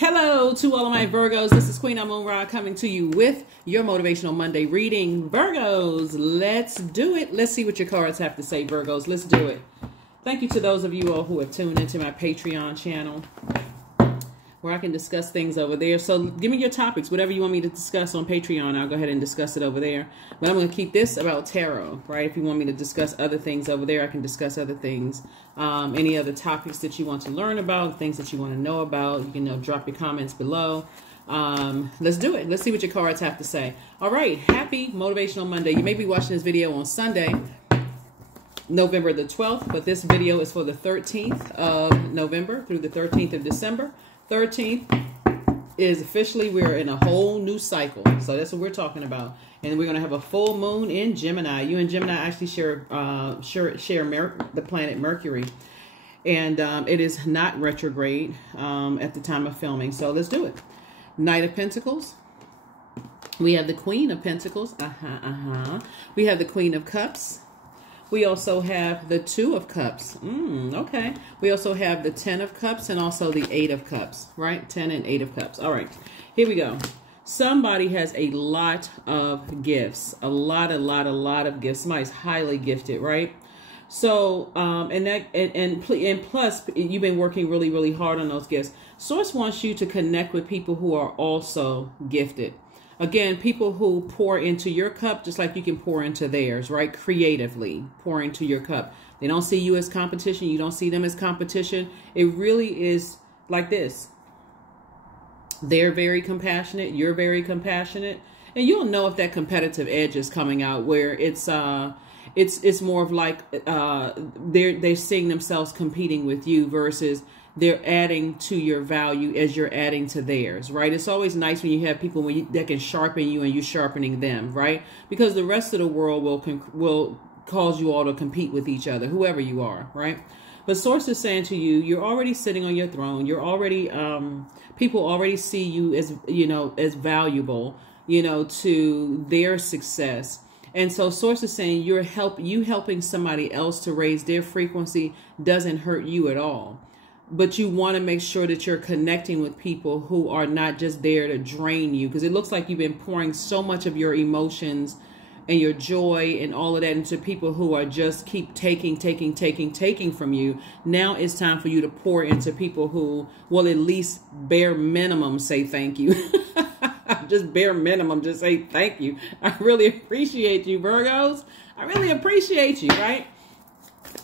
Hello to all of my Virgos. This is Queen Amun Ra coming to you with your Motivational Monday reading. Virgos, let's do it. Let's see what your cards have to say, Virgos. Let's do it. Thank you to those of you all who have tuned into my Patreon channel where I can discuss things over there. So give me your topics, whatever you want me to discuss on Patreon. I'll go ahead and discuss it over there. But I'm going to keep this about tarot, right? If you want me to discuss other things over there, I can discuss other things. Any other topics that you want to learn about, things that you want to know about, you can drop your comments below. Let's do it. Let's see what your cards have to say. All right. Happy Motivational Monday. You may be watching this video on Sunday, November the 12th, but this video is for the 13th of November through the 13th of December. 13th is officially, we're in a whole new cycle. So that's what we're talking about. And we're going to have a full moon in Gemini. You and Gemini actually share the planet Mercury. And it is not retrograde at the time of filming. So let's do it. Knight of Pentacles. We have the Queen of Pentacles. We have the Queen of Cups. We also have the Two of Cups. Okay. We also have the 10 of Cups and also the 8 of Cups, right? 10 and 8 of Cups. All right. Here we go. Somebody has a lot of gifts. A lot of gifts. Somebody's highly gifted, right? So, and plus, you've been working really hard on those gifts. Source wants you to connect with people who are also gifted. Again, people who pour into your cup just like you can pour into theirs, right? Creatively pour into your cup. They don't see you as competition. You don't see them as competition. It really is like this. They're very compassionate. You're very compassionate. And you'll know if that competitive edge is coming out where it's more of like they're seeing themselves competing with you versus they're adding to your value as you're adding to theirs, right? It's always nice when you have people that can sharpen you and you sharpening them, right? Because the rest of the world will cause you all to compete with each other, whoever you are, right? But Source is saying to you, you're already sitting on your throne. You're already, people already see you as, as valuable, to their success. And so Source is saying you helping somebody else to raise their frequency doesn't hurt you at all. But you want to make sure that you're connecting with people who are not just there to drain you. Because it looks like you've been pouring so much of your emotions and your joy and all of that into people who are just keep taking from you. Now it's time for you to pour into people who will at least bare minimum say thank you. Just bare minimum, just say thank you. I really appreciate you, Virgos. I really appreciate you, right?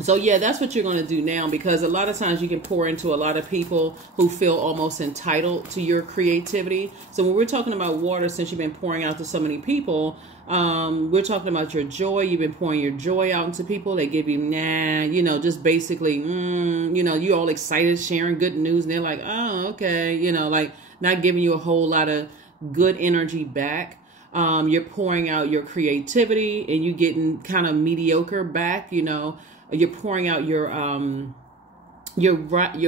So yeah, that's what you're going to do now, because a lot of times you can pour into a lot of people who feel almost entitled to your creativity. So when we're talking about water, since you've been pouring out to so many people, we're talking about your joy. You've been pouring your joy out into people. They give you, just basically, you're all excited, sharing good news. And they're like, oh, okay. Like not giving you a whole lot of good energy back. You're pouring out your creativity and you getting kind of mediocre back, You're pouring out your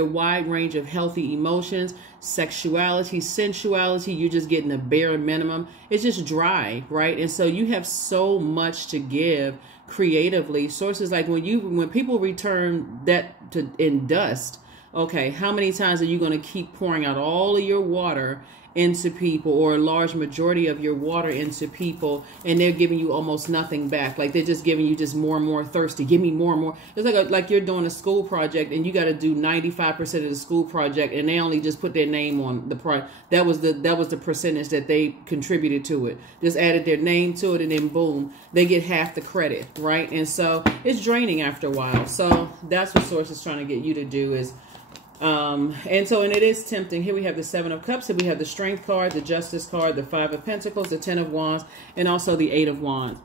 wide range of healthy emotions, sexuality, sensuality. You're just getting a bare minimum. It's just dry, right? And so you have so much to give creatively. Sources like when people return that in dust, okay, how many times are you going to keep pouring out all of your water into people, or a large majority of your water into people, and they're giving you almost nothing back? Like they're just giving you just more and more thirsty. Give me more and more. It's like you're doing a school project and you got to do 95% of the school project, and they only just put their name on the project. That was the percentage that they contributed to it. Just added their name to it, and then boom, they get half the credit, right? And so it's draining after a while. So that's what Source is trying to get you to do is. And it is tempting. Here we have the 7 of Cups, and we have the Strength card, the Justice card, the 5 of Pentacles, the 10 of Wands, and also the 8 of Wands.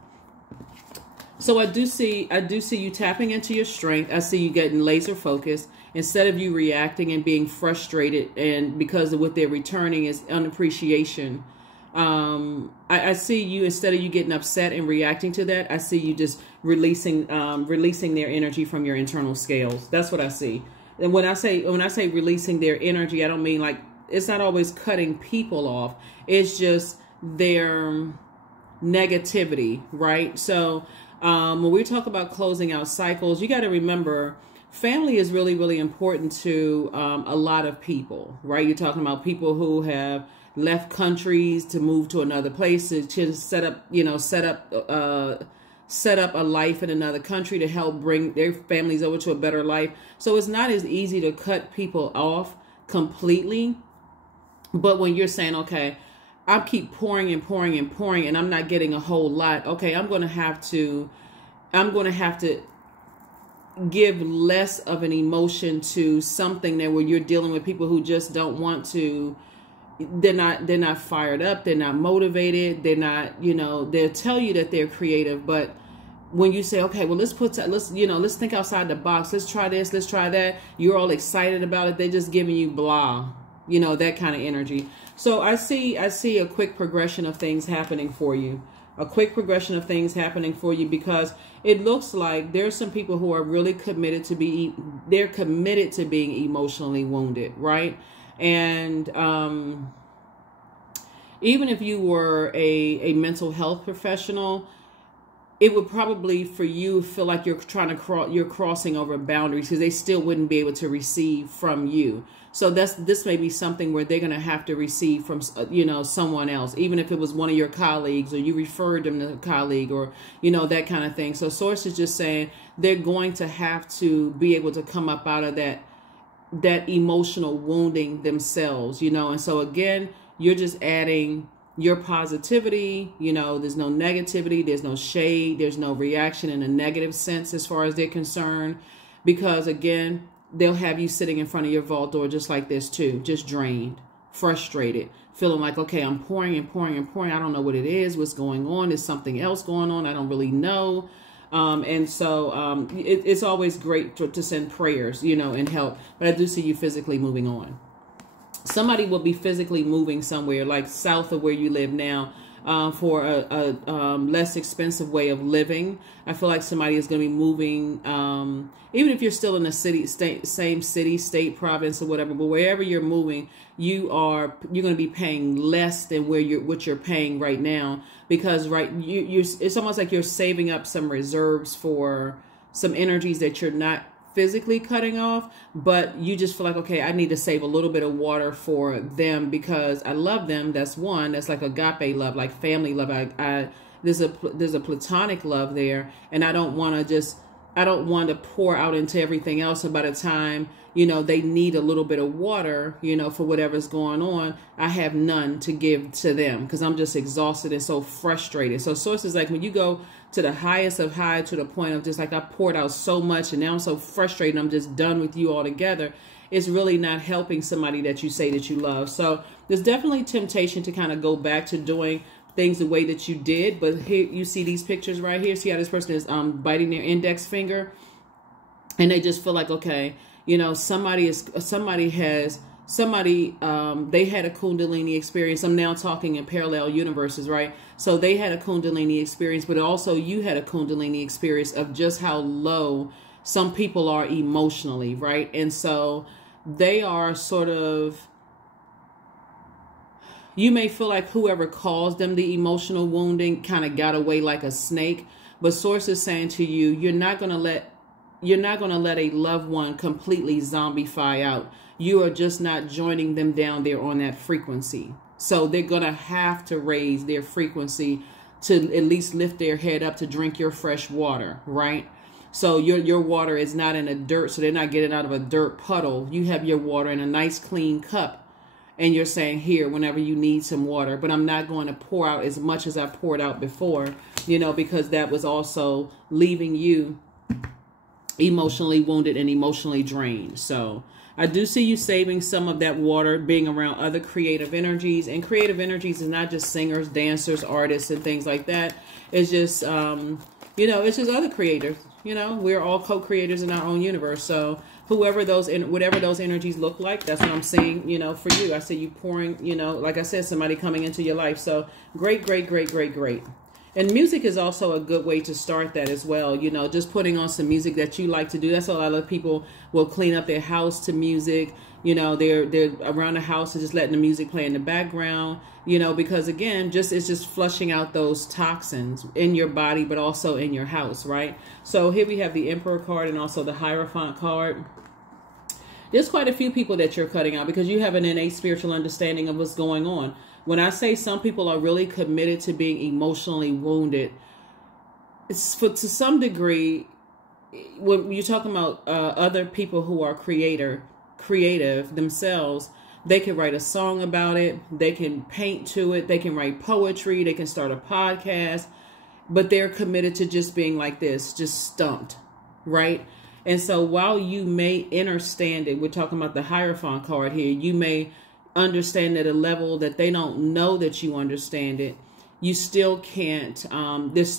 So I do see you tapping into your strength. I see you getting laser focused instead of you reacting and being frustrated, and because of what they're returning is unappreciation. I see you, instead of you getting upset and reacting to that, I see you just releasing their energy from your internal scales. That's what I see. And when I say releasing their energy, I don't mean like, it's not always cutting people off. It's just their negativity, right? So when we talk about closing out cycles, you got to remember family is really, really important to a lot of people, right? You're talking about people who have left countries to move to another place to set up, set up a life in another country to help bring their families over to a better life. So it's not as easy to cut people off completely. But when you're saying, okay, I keep pouring and pouring and pouring and I'm not getting a whole lot. Okay, I'm going to have to give less of an emotion to something that where you're dealing with people who just don't want to, they're not fired up, they're not motivated, they're not, they'll tell you that they're creative, but when you say, okay, well, let's think outside the box, let's try this, let's try that, you're all excited about it, they're just giving you blah, that kind of energy. So I see a quick progression of things happening for you. Because it looks like there's some people who are really committed to being emotionally wounded, right? And even if you were a mental health professional, it would probably for you feel like you're crossing over boundaries because they still wouldn't be able to receive from you. So this may be something where they're going to have to receive from, someone else, even if it was one of your colleagues or you referred them to a colleague or, that kind of thing. So Source is just saying they're going to have to be able to come up out of that emotional wounding themselves, and so again, you're just adding your positivity, there's no negativity, there's no shade, there's no reaction in a negative sense as far as they're concerned, because again, they'll have you sitting in front of your vault door just like this too, just drained, frustrated, feeling like, okay, I'm pouring and pouring and pouring. I don't know what it is, what's going on. Is something else going on? I don't really know. And so it's always great to send prayers, and help. But I do see you physically moving on. Somebody will be physically moving somewhere like south of where you live now for a less expensive way of living. I feel like somebody is going to be moving, even if you're still in the same city, state, province, or whatever. But wherever you're moving, you're going to be paying less than what you're paying right now, because it's almost like you're saving up some reserves for some energies that you're not physically cutting off, but you just feel like, okay, I need to save a little bit of water for them because I love them. That's one. That's like agape love, like family love. There's a platonic love there, and I don't want to pour out into everything else. And by the time, they need a little bit of water, for whatever's going on, I have none to give to them because I'm just exhausted and so frustrated. So Source is like, when you go to the highest of high, to the point of just like, I poured out so much and now I'm so frustrated, I'm just done with you altogether, it's really not helping somebody that you say that you love. So there's definitely temptation to kind of go back to doing things the way that you did. But here you see these pictures right here. See how this person is biting their index finger, and they just feel like, okay, they had a Kundalini experience. I'm now talking in parallel universes, right? So they had a Kundalini experience, but also you had a Kundalini experience of just how low some people are emotionally, right? And so they are sort of, you may feel like whoever caused them the emotional wounding kind of got away like a snake, but Source is saying to you, you're not going to let a loved one completely zombify out. You are just not joining them down there on that frequency. So they're going to have to raise their frequency to at least lift their head up to drink your fresh water, right? So your water is not in a dirt, so they're not getting out of a dirt puddle. You have your water in a nice clean cup, and you're saying, here, whenever you need some water, but I'm not going to pour out as much as I poured out before, because that was also leaving you emotionally wounded and emotionally drained. So I do see you saving some of that water, being around other creative energies. And creative energies is not just singers, dancers, artists, and things like that. It's just, it's just other creators. We're all co-creators in our own universe. So whatever those energies look like, that's what I'm seeing, for you. I see you pouring, like I said, somebody coming into your life. So great, great, great, great, great. And music is also a good way to start that as well. You know, just putting on some music that you like to do. That's a lot of people will clean up their house to music. You know, they're around the house and just letting the music play in the background, you know, because again, it's just flushing out those toxins in your body, but also in your house, right? So here we have the Emperor card and also the Hierophant card. There's quite a few people that you're cutting out because you have an innate spiritual understanding of what's going on. When I say some people are really committed to being emotionally wounded, it's to some degree, when you're talking about other people who are creative themselves, they can write a song about it, they can paint to it, they can write poetry, they can start a podcast, but they're committed to just being like this, just stumped, right? And so while you may understand it, we're talking about the Hierophant card here, you may understand at a level that they don't know that you understand it, you still can't,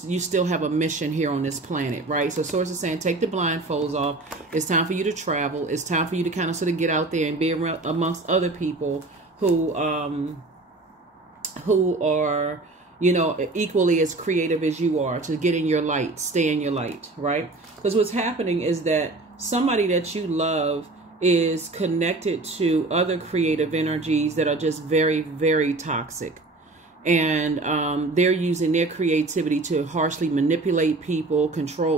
you still have a mission here on this planet, right? So Source is saying, take the blindfolds off. It's time for you to travel. It's time for you to kind of sort of get out there and be around amongst other people who are, you know, equally as creative as you are, to get in your light, stay in your light, right? Because what's happening is that somebody that you love is connected to other creative energies that are just very, very toxic. And they're using their creativity to harshly manipulate people,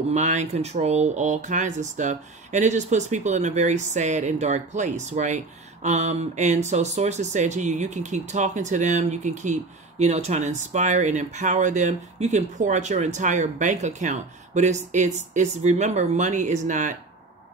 mind control, all kinds of stuff. And it just puts people in a very sad and dark place, right? And so Source is saying to you, you can keep talking to them. You can keep, you know, trying to inspire and empower them. You can pour out your entire bank account. But it's remember, money is not,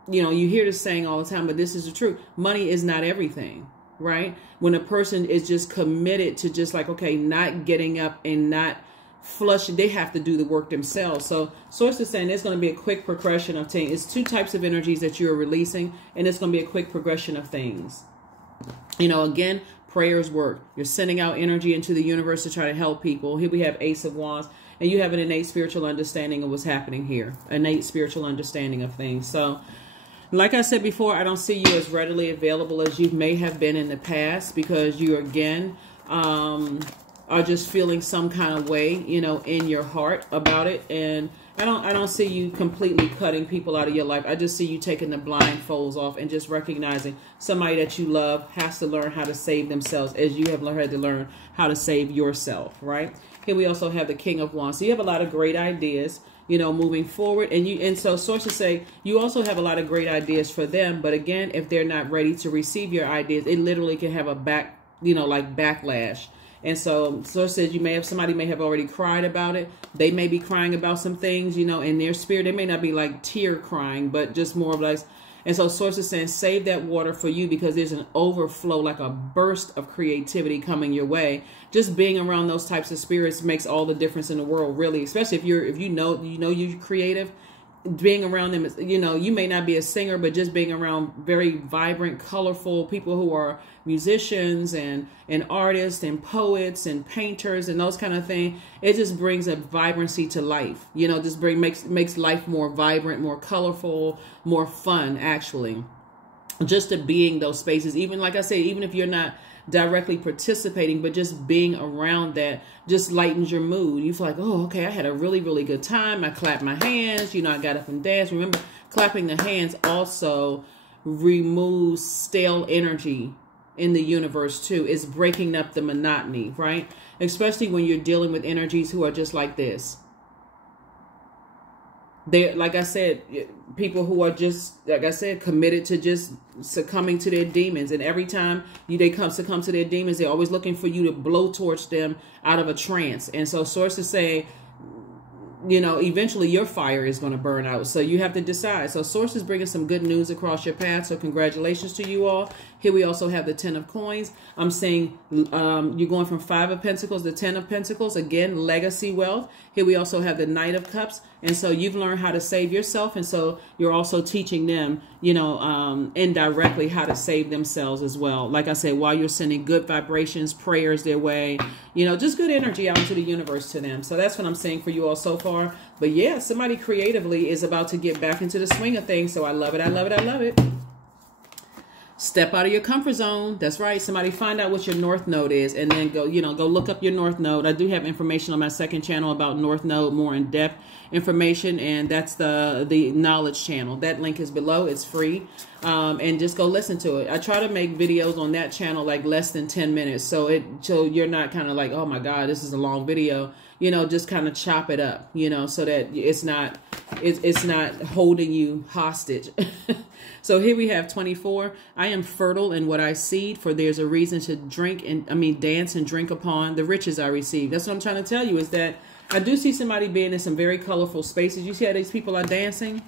you know, you hear this saying all the time, but this is the truth. Money is not everything. Right? When a person is just committed to just like, okay, not getting up and not flushing, they have to do the work themselves. So Source is saying there's going to be a quick progression of things. It's two types of energies that you're releasing, and it's going to be a quick progression of things. You know, again, prayers work. You're sending out energy into the universe to try to help people. Here we have Ace of Wands, and you have an innate spiritual understanding of what's happening here. Innate spiritual understanding of things. So like I said before, I don't see you as readily available as you may have been in the past, because you, again, are just feeling some kind of way, you know, in your heart about it. And I don't see you completely cutting people out of your life. I just see you taking the blindfolds off and just recognizing somebody that you love has to learn how to save themselves, as you have had to learn how to save yourself, right? Here we also have the King of Wands. So you have a lot of great ideas, you know, moving forward. And so sources say you also have a lot of great ideas for them. But again, if they're not ready to receive your ideas, it literally can have a backlash. And so source says somebody may have already cried about it. They may be crying about some things, you know, in their spirit. They may not be like tear crying, but just more of like, and so source is saying, save that water for you, because there's an overflow, like a burst of creativity coming your way. Just being around those types of spirits makes all the difference in the world, really, especially if you know you're creative. Being around them, you know, you may not be a singer, but just being around very vibrant, colorful people who are musicians and artists and poets and painters and those kind of things, it just brings a vibrancy to life. You know, just makes life more vibrant, more colorful, more fun, actually. Just to be in those spaces, even like I say, even if you're not directly participating, but just being around that just lightens your mood. You feel like, oh, okay, I had a really, really good time. I clapped my hands, you know, I got up and danced. Remember, clapping the hands also removes stale energy in the universe too. It's breaking up the monotony, right? Especially when you're dealing with energies who are just like this. They're, like I said, people who are just, like I said, committed to just succumbing to their demons. And every time they succumb to their demons, they're always looking for you to blowtorch them out of a trance. And so sources say, you know, eventually your fire is going to burn out. So you have to decide. So sources bringing some good news across your path. So congratulations to you all. Here we also have the 10 of coins. I'm saying you're going from 5 of pentacles to 10 of pentacles. Again, legacy wealth. Here we also have the Knight of Cups. And so you've learned how to save yourself. And so you're also teaching them, you know, indirectly how to save themselves as well. Like I said, while you're sending good vibrations, prayers their way, you know, just good energy out into the universe to them. So that's what I'm saying for you all so far. But yeah, somebody creatively is about to get back into the swing of things. So I love it. I love it. I love it. Step out of your comfort zone. That's right. Somebody find out what your North Node is, and then go look up your North Node. I do have information on my second channel about North Node, more in-depth information, and that's the knowledge channel. That link is below. It's free. And just go listen to it. I try to make videos on that channel like less than 10 minutes. So you're not kind of like, oh my God, this is a long video, just kind of chop it up, so that it's not holding you hostage. So here we have 24. I am fertile in what I seed, for there's a reason to dance and drink upon the riches I receive. That's what I'm trying to tell you, is that I do see somebody being in some very colorful spaces. You see how these people are dancing?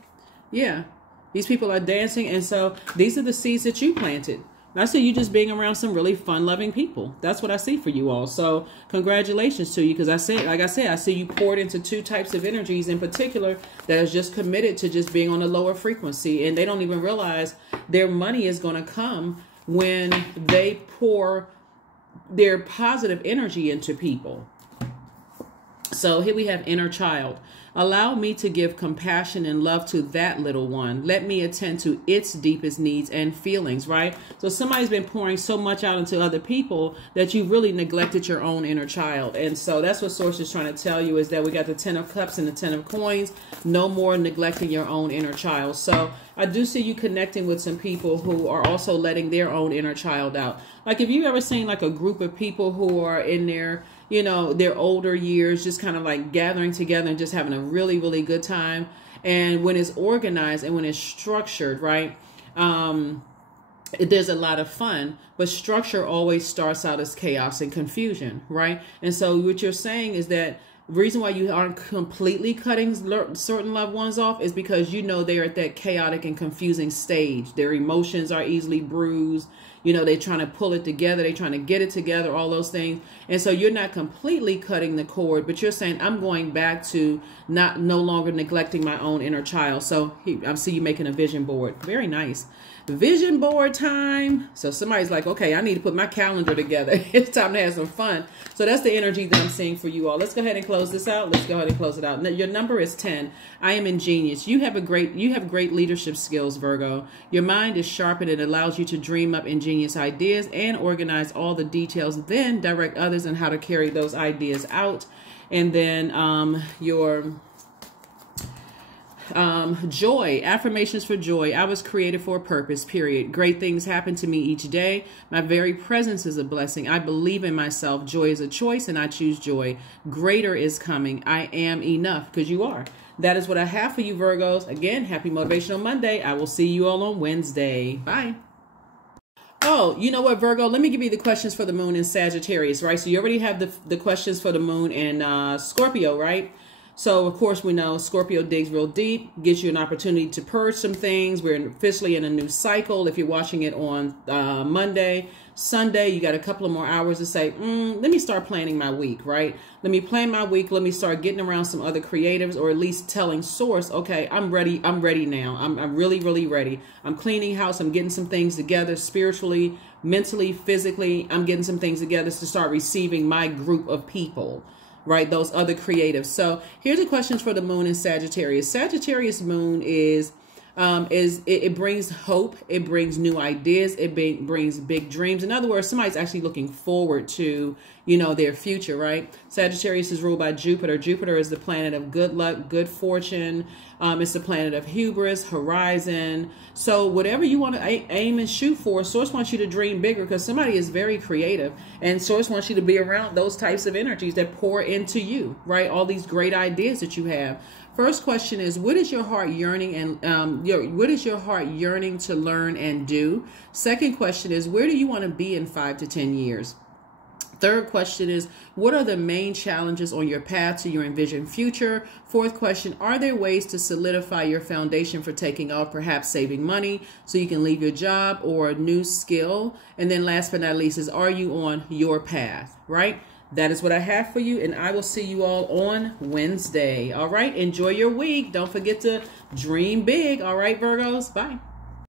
Yeah. These people are dancing, and so these are the seeds that you planted. And I see you just being around some really fun-loving people. That's what I see for you all. So congratulations to you, because I see you poured into two types of energies in particular that is just committed to just being on a lower frequency, and they don't even realize their money is going to come when they pour their positive energy into people. So here we have inner child. Allow me to give compassion and love to that little one. Let me attend to its deepest needs and feelings, right? So somebody's been pouring so much out into other people that you really neglected your own inner child. And so that's what Source is trying to tell you, is that we got the 10 of Cups and the 10 of Coins. No more neglecting your own inner child. So I do see you connecting with some people who are also letting their own inner child out. Like, if you ever seen like a group of people who are in their older years, just kind of like gathering together and just having a really, really good time. And when it's organized and when it's structured, right, there's a lot of fun, but structure always starts out as chaos and confusion, right? And so what you're saying is that the reason why you aren't completely cutting certain loved ones off is because they're at that chaotic and confusing stage. Their emotions are easily bruised. They're trying to pull it together. They're trying to get it together, all those things. And so you're not completely cutting the cord, but you're saying, I'm going back to no longer neglecting my own inner child. So I see you making a vision board. Very nice. Vision board time. So somebody's like, okay, I need to put my calendar together. It's time to have some fun. So that's the energy that I'm seeing for you all. Let's go ahead and close this out. Let's go ahead and close it out. Your number is 10. I am ingenious. You have great leadership skills, Virgo. Your mind is sharp, and it allows you to dream up ingenious ideas and organize all the details, then direct others on how to carry those ideas out. And then your joy, affirmations for joy. I was created for a purpose, period. Great things happen to me each day. My very presence is a blessing. I believe in myself. Joy is a choice, and I choose joy. Greater is coming. I am enough, because you are. That is what I have for you, Virgos. Again, happy Motivational Monday. I will see you all on Wednesday. Bye. Oh, you know what, Virgo? Let me give you the questions for the moon in Sagittarius, right? So you already have the questions for the moon in Scorpio, right? So, of course, we know Scorpio digs real deep, gives you an opportunity to purge some things. We're officially in a new cycle. If you're watching it on Monday, Sunday, you got a couple of more hours to say, let me start planning my week, right? Let me plan my week. Let me start getting around some other creatives, or at least telling Source, okay, I'm ready. I'm ready now. I'm really, really ready. I'm cleaning house. I'm getting some things together spiritually, mentally, physically. I'm getting some things together to start receiving my group of people. Right, those other creatives. So here's the questions for the moon in Sagittarius. Sagittarius moon is it brings hope. It brings new ideas. It brings big dreams. In other words, somebody's actually looking forward to, their future, right? Sagittarius is ruled by Jupiter. Jupiter is the planet of good luck, good fortune. It's the planet of hubris, horizon. So whatever you want to aim and shoot for, Source wants you to dream bigger, because somebody is very creative, and Source wants you to be around those types of energies that pour into you, right? All these great ideas that you have. First question is, what is your heart yearning what is your heart yearning to learn and do? Second question is, where do you want to be in 5 to 10 years? Third question is, what are the main challenges on your path to your envisioned future? Fourth question, are there ways to solidify your foundation for taking off, perhaps saving money so you can leave your job, or a new skill? And then last but not least is, are you on your path, right? That is what I have for you, and I will see you all on Wednesday. All right, enjoy your week. Don't forget to dream big. All right, Virgos, bye.